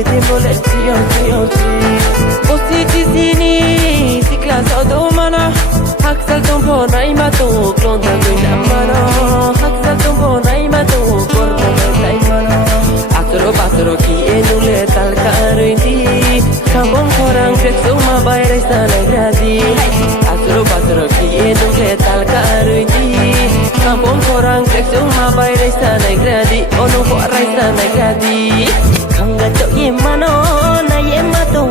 we did bullet TOT OCTCini si class automana Haksal tumpo na imato klonta kuina mano Haksal tumpo na imato korta na imano Atro patro ki enule talkaruindi Kampong korang kekso ma bayar sana gradi Atro patro ki enule talkaruindi Kampong korang kekso ma bayar sana gradi Ono ko aray sana gradi Kanga to yemano na yemato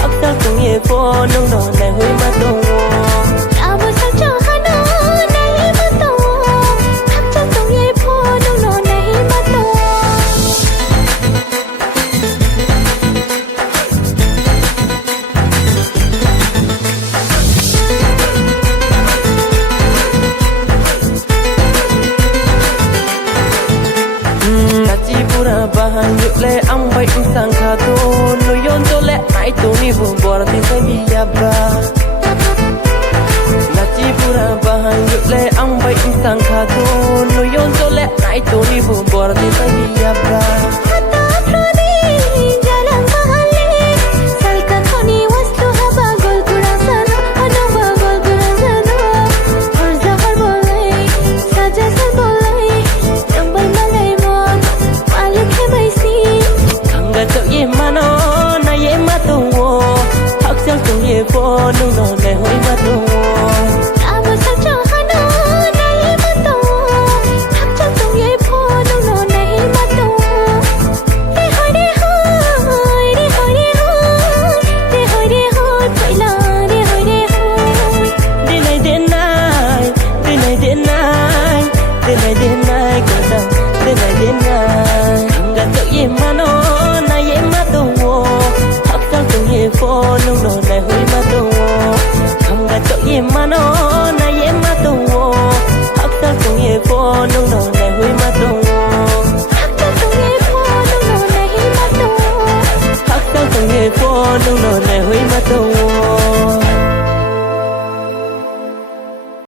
Haksal tung yefo nung no na hui mato bahan yuk le ang bai insang khato no yon to le ai to ni bu bor ti sai bi yaba nachi pura bahan yuk le ang bai insang khato no yon to le ai to ni bu bor ti sai bi yaba Phone nung no ne hoi ma to amo sa cha hano na ye ma to hak cha tung ye phone nung no ne hi ma to de hoi de hoi de hoi de hoi de hoi de hoi toi la de hoi de hoi de nai de nai de nai de nai de nai de nai ko da de nai de nai ga to ye ma no na ye ma to hak cha tung ye phone nung no ne hoi mano na ye mato hakta tung ye phone nung no na hui mato hakta tung ye phone nung no na hi mato hakta tung ye phone nung no na hui mato